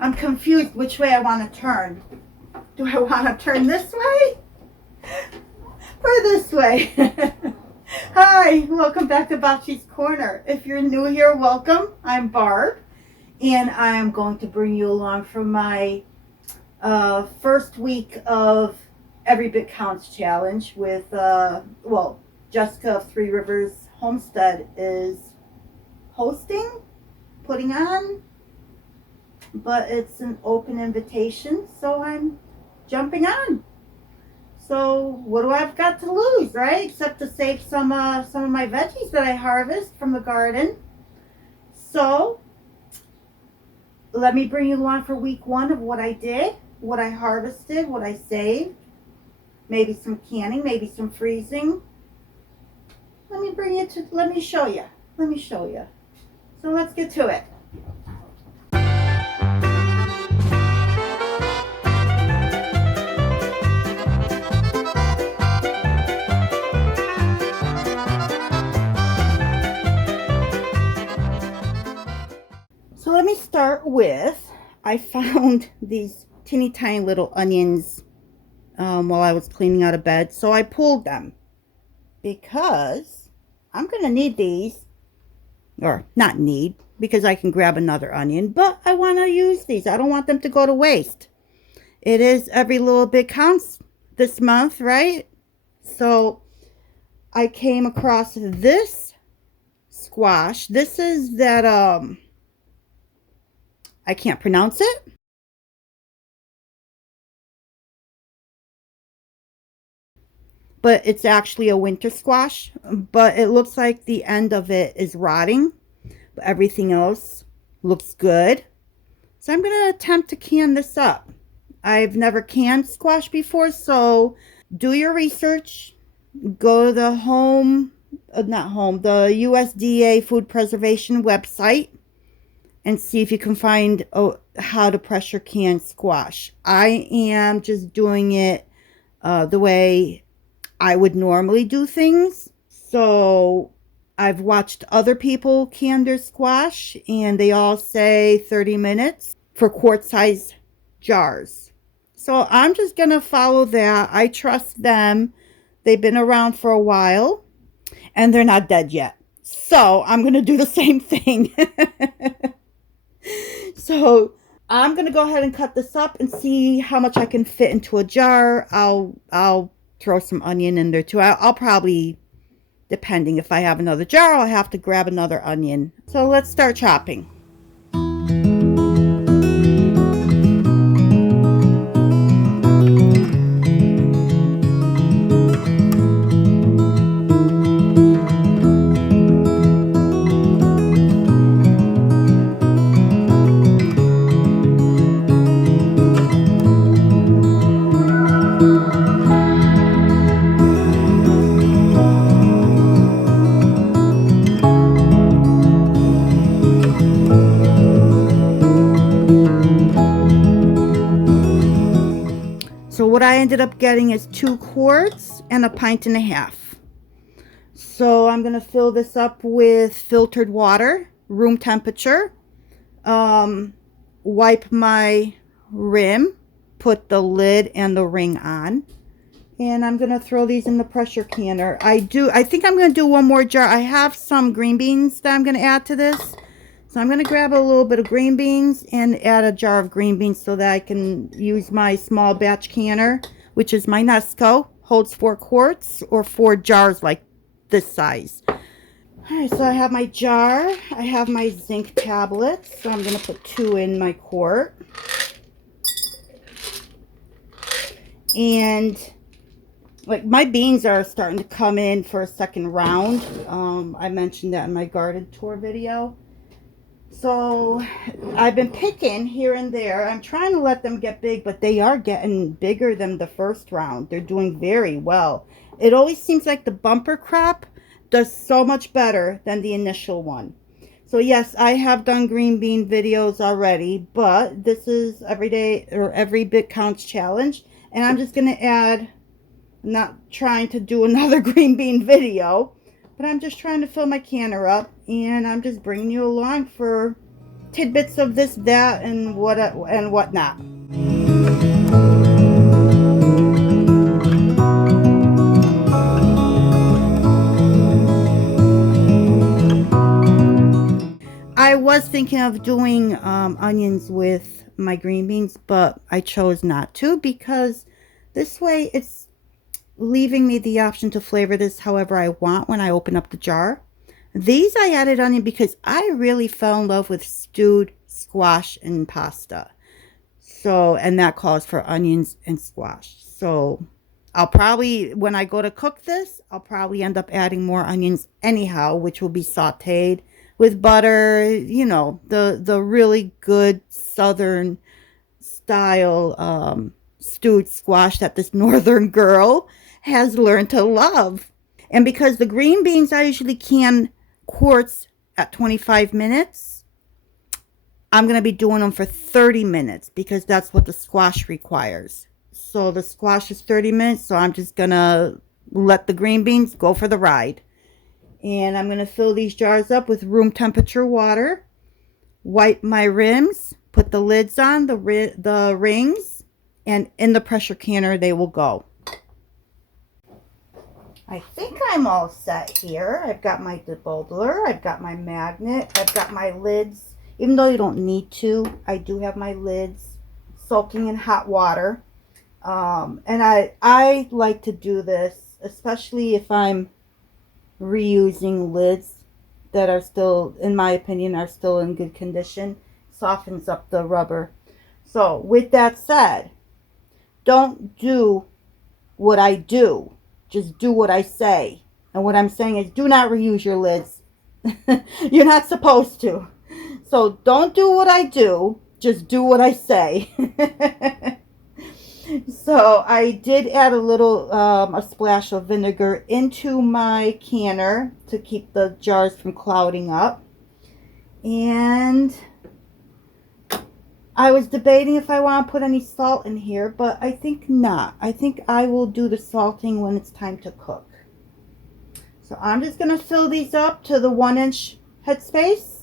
I'm confused which way I want to turn. Do I want to turn this way or this way? Hi, welcome back to Bocce's Corner. If you're new here, welcome. I'm Barb, and I am going to bring you along for my first week of Every Bit Counts challenge with, Jessica of Three Rivers Homestead is hosting, putting on, but it's an open invitation, so I'm jumping on. So what do I've got to lose, right? Except to save some of my veggies that I harvest from the garden. So let me bring you along for week one of what I did, what I harvested, what I saved, maybe some canning, maybe some freezing. Let me show you. So let's get to it. So let me start with, I found these teeny tiny little onions while I was cleaning out of bed. So I pulled them because I'm going to need these, or not need, because I can grab another onion, but I want to use these. I don't want them to go to waste. It is Every Little Bit Counts this month, right? So I came across this squash. This is that, I can't pronounce it. But it's actually a winter squash. But it looks like the end of it is rotting. But everything else looks good. So I'm going to attempt to can this up. I've never canned squash before, so do your research. Go to the the USDA Food Preservation website and see if you can find how to pressure can squash. I am just doing it the way I would normally do things. So I've watched other people can their squash, and they all say 30 minutes for quart-sized jars. So I'm just going to follow that. I trust them. They've been around for a while, and they're not dead yet. So I'm going to do the same thing. So I'm going to go ahead and cut this up and see how much I can fit into a jar. I'll throw some onion in there too. I'll probably, depending if I have another jar, I'll have to grab another onion. So let's start chopping. So what I ended up getting is 2 quarts and a pint and a half. So I'm going to fill this up with filtered water, room temperature. Wipe my rim, put the lid and the ring on. And I'm going to throw these in the pressure canner. I think I'm going to do one more jar. I have some green beans that I'm going to add to this. So I'm going to grab a little bit of green beans and add a jar of green beans so that I can use my small batch canner, which is my Nesco. Holds 4 quarts or 4 jars like this size. Alright, so I have my jar. I have my zinc tablets. So I'm going to put 2 in my quart. And like my beans are starting to come in for a second round. I mentioned that in my garden tour video. So I've been picking here and there. I'm trying to let them get big, but they are getting bigger than the first round. They're doing very well. It always seems like the bumper crop does so much better than the initial one. So yes, I have done green bean videos already, but this is Every Bit Counts challenge. And I'm just going to add, I'm not trying to do another green bean video, but I'm just trying to fill my canner up, and I'm just bringing you along for tidbits of this, that, and whatnot. I was thinking of doing onions with my green beans, but I chose not to because this way it's leaving me the option to flavor this however I want when I open up the jar. These I added onion because I really fell in love with stewed squash and pasta. So, and that calls for onions and squash. So I'll probably, when I go to cook this, I'll probably end up adding more onions anyhow, which will be sauteed with butter, you know, the really good southern style stewed squash that this northern girl has learned to love. And because the green beans I usually can quarts at 25 minutes, I'm going to be doing them for 30 minutes because that's what the squash requires. So the squash is 30 minutes, so I'm just going to let the green beans go for the ride. And I'm going to fill these jars up with room temperature water, wipe my rims, put the lids on, the rings, and in the pressure canner they will go. I think I'm all set here. I've got my debubbler, I've got my magnet, I've got my lids. Even though you don't need to, I do have my lids soaking in hot water. And I like to do this, especially if I'm reusing lids that are still, in my opinion, are still in good condition. Softens up the rubber. So with that said, don't do what I do. Just do what I say. And what I'm saying is do not reuse your lids. You're not supposed to. So don't do what I do. Just do what I say. So I did add a little, a splash of vinegar into my canner to keep the jars from clouding up. And I was debating if I want to put any salt in here, but I think not. I think I will do the salting when it's time to cook. So I'm just going to fill these up to the 1-inch headspace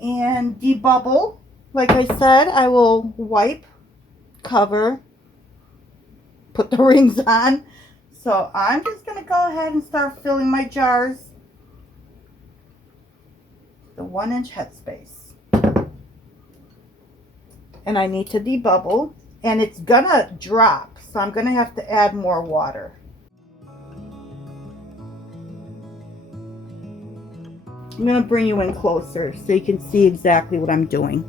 and debubble. Like I said, I will wipe, cover, put the rings on. So I'm just going to go ahead and start filling my jars. The 1-inch headspace. And I need to debubble. And it's going to drop. So I'm going to have to add more water. I'm going to bring you in closer so you can see exactly what I'm doing.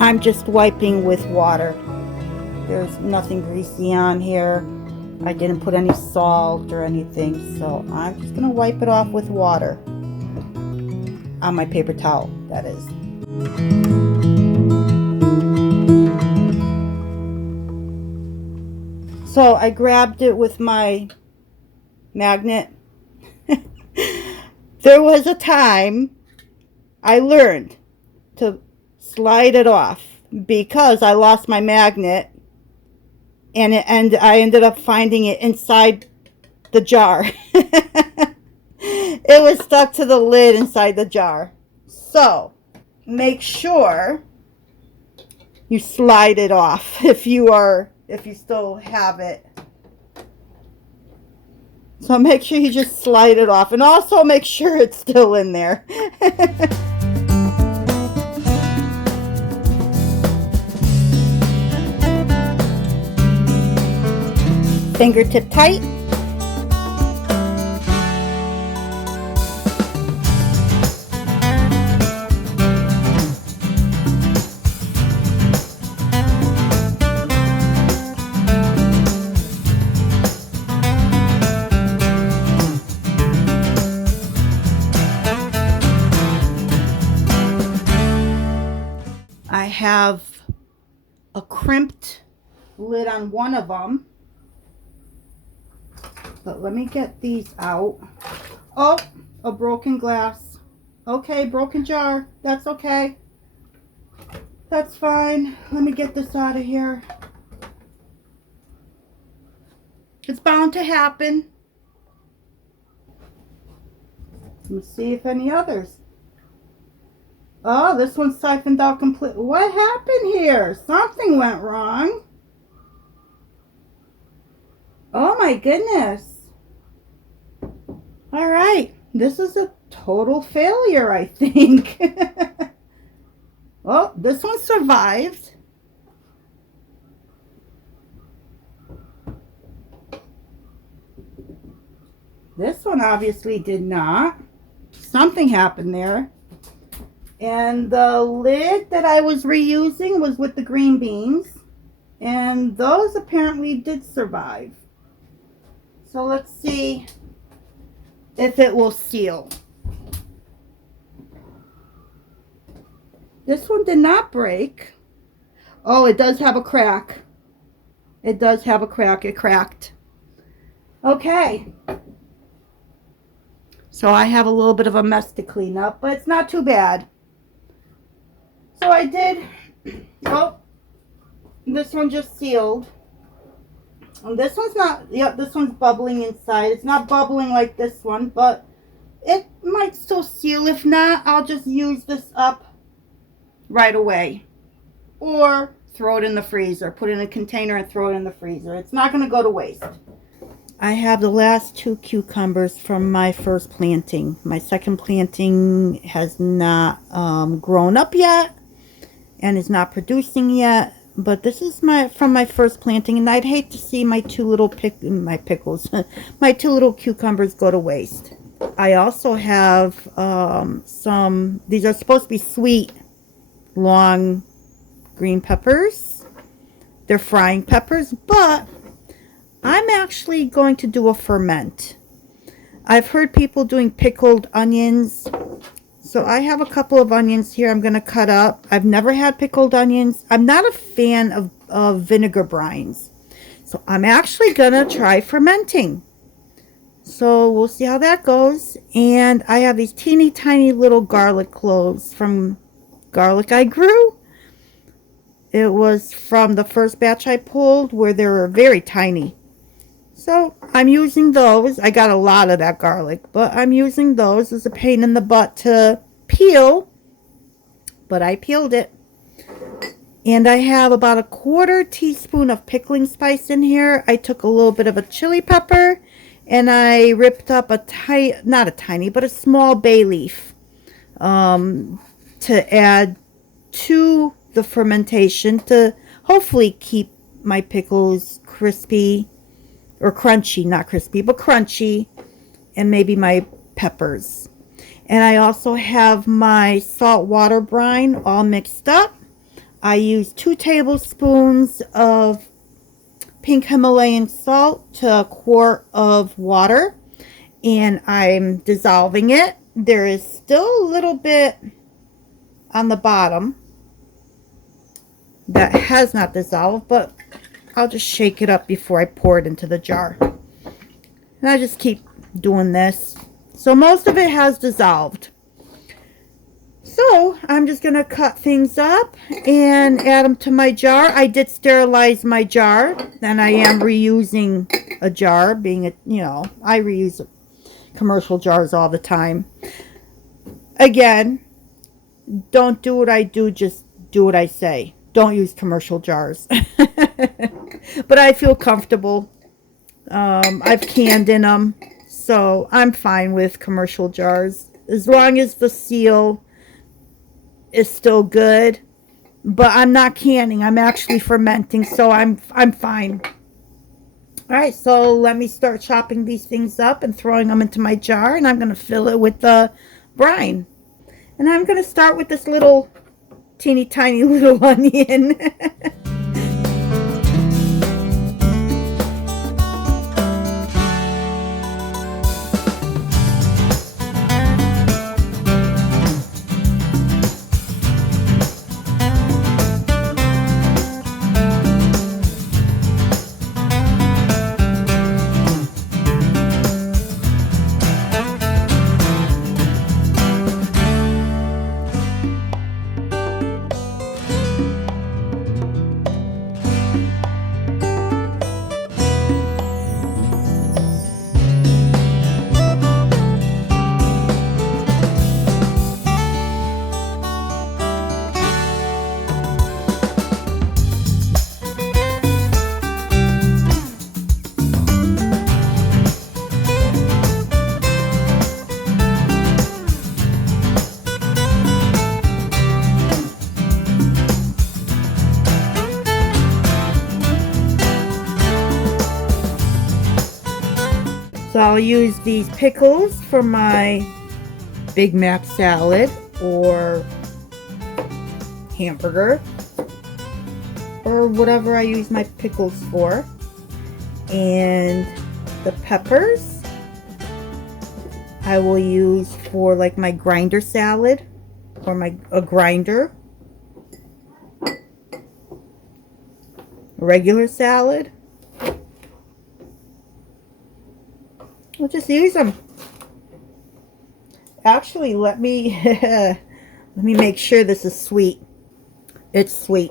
I'm just wiping with water. There's nothing greasy on here. I didn't put any salt or anything, so I'm just going to wipe it off with water. On my paper towel, that is. So I grabbed it with my magnet. There was a time I learned to slide it off because I lost my magnet and I ended up finding it inside the jar. It was stuck to the lid inside the jar. So make sure you slide it off if if you still have it. So make sure you just slide it off, and also make sure it's still in there. Fingertip tight. I have a crimped lid on one of them, but let me get these out. Oh, a broken glass. Okay, broken jar. That's okay. That's fine. Let me get this out of here. It's bound to happen. Let me see if any others. Oh, this one's siphoned out completely. What happened here? Something went wrong. Oh my goodness. All right. This is a total failure, I think. Oh, this one survived. This one obviously did not. Something happened there. And the lid that I was reusing was with the green beans. And those apparently did survive. So let's see if it will seal. This one did not break. Oh, it does have a crack. It does have a crack. It cracked. Okay. So I have a little bit of a mess to clean up, but it's not too bad. So I did, oh, this one just sealed. And this one's not, yep, this one's bubbling inside. It's not bubbling like this one, but it might still seal. If not, I'll just use this up right away. Or throw it in the freezer. Put it in a container and throw it in the freezer. It's not going to go to waste. I have the last 2 cucumbers from my first planting. My second planting has not grown up yet and is not producing yet. But this is from my first planting, and I'd hate to see my 2 little pickles, my 2 little cucumbers go to waste. I also have some, these are supposed to be sweet, long green peppers. They're frying peppers, but I'm actually going to do a ferment. I've heard people doing pickled onions. So I have a couple of onions here I'm going to cut up. I've never had pickled onions. I'm not a fan of vinegar brines. So I'm actually going to try fermenting. So we'll see how that goes. And I have these teeny tiny little garlic cloves from garlic I grew. It was from the first batch I pulled where they were very tiny. So I'm using those. I got a lot of that garlic, but I'm using those. It's a pain in the butt to peel, but I peeled it. And I have about a 1/4 teaspoon of pickling spice in here. I took a little bit of a chili pepper, and I ripped up not a tiny, but a small bay leaf to add to the fermentation to hopefully keep my pickles crispy. Or crunchy, not crispy, but crunchy. And maybe my peppers. And I also have my salt water brine all mixed up. I use 2 tablespoons of pink Himalayan salt to 1 quart of water. And I'm dissolving it. There is still a little bit on the bottom that has not dissolved, but I'll just shake it up before I pour it into the jar. And I just keep doing this. So most of it has dissolved. So I'm just going to cut things up and add them to my jar. I did sterilize my jar. And I am reusing a jar, being I reuse commercial jars all the time. Again, don't do what I do, just do what I say. Don't use commercial jars. But I feel comfortable. I've canned in them, so I'm fine with commercial jars as long as the seal is still good. But I'm not canning, I'm actually fermenting, so I'm fine. All right, so let me start chopping these things up and throwing them into my jar, and I'm going to fill it with the brine. And I'm going to start with this little teeny tiny little onion. So I'll use these pickles for my Big Mac salad or hamburger or whatever I use my pickles for. And the peppers I will use for like my grinder salad or a grinder. Regular salad. We'll just use them. Actually, let me let me make sure this is sweet. It's sweet.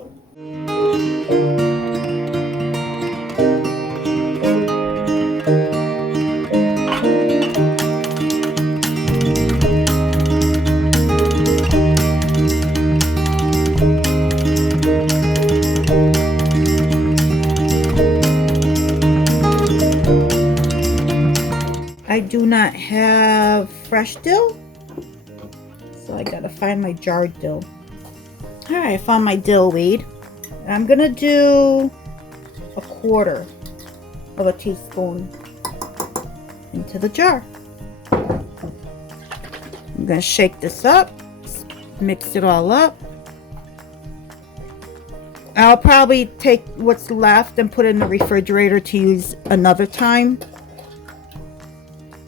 I do not have fresh dill, so I gotta find my jarred dill. Alright, I found my dill weed. I'm gonna do 1/4 of a teaspoon into the jar. I'm gonna shake this up, mix it all up. I'll probably take what's left and put it in the refrigerator to use another time.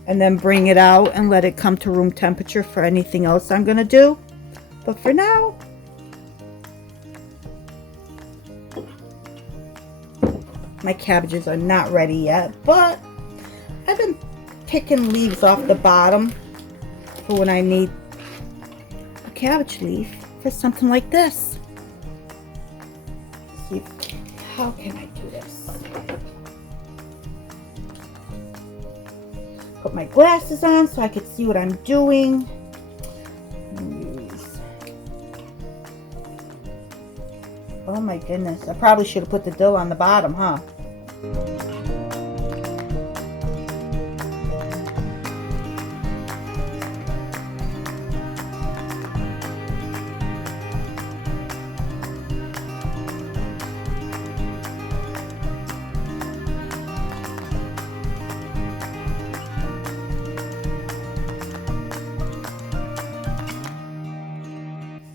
And then bring it out and let it come to room temperature for anything else I'm going to do. But for now, my cabbages are not ready yet. But I've been taking leaves off the bottom for when I need a cabbage leaf for something like this. Let's see, how can I do this? Put my glasses on so I could see what I'm doing. Oh my goodness, I probably should have put the dill on the bottom, huh?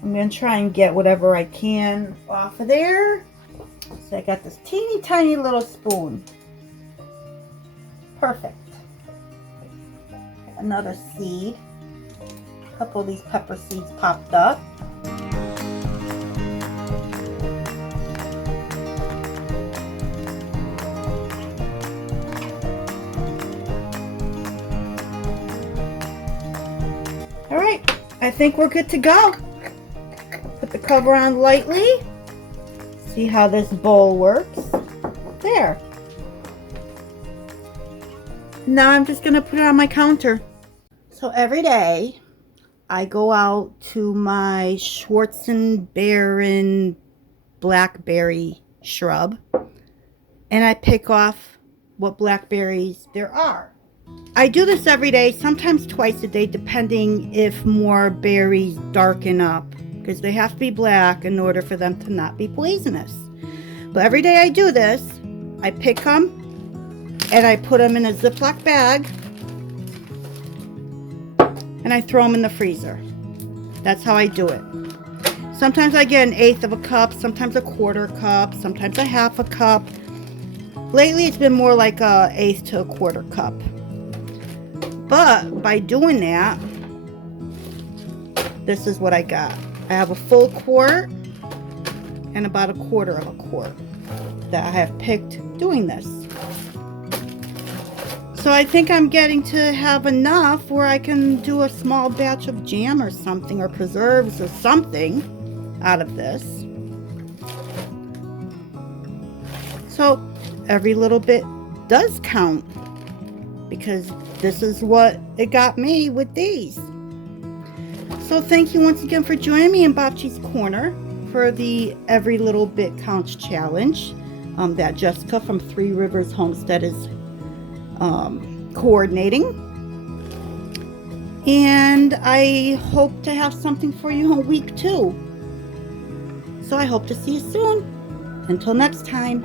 I'm going to try and get whatever I can off of there. So I got this teeny tiny little spoon. Perfect. Another seed. A couple of these pepper seeds popped up. All right, I think we're good to go. Put the cover on lightly. See how this bowl works. There. Now I'm just going to put it on my counter. So every day I go out to my Schwarzenbären Blackberry shrub and I pick off what blackberries there are. I do this every day, sometimes twice a day, depending if more berries darken up, because they have to be black in order for them to not be poisonous. But every day I do this. I pick them and I put them in a Ziploc bag and I throw them in the freezer. That's how I do it. Sometimes I get 1/8 of a cup, sometimes a 1/4 cup, sometimes a 1/2 cup. Lately it's been more like 1/8 to a 1/4 cup. But by doing that, this is what I got. I have a full quart and about 1/4 of a quart that I have picked doing this. So I think I'm getting to have enough where I can do a small batch of jam or something, or preserves or something out of this. So every little bit does count, because this is what it got me with these. So thank you once again for joining me in Bocce's Corner for the Every Little Bit Counts challenge that Jessica from Three Rivers Homestead is coordinating. And I hope to have something for you in week 2. So I hope to see you soon. Until next time.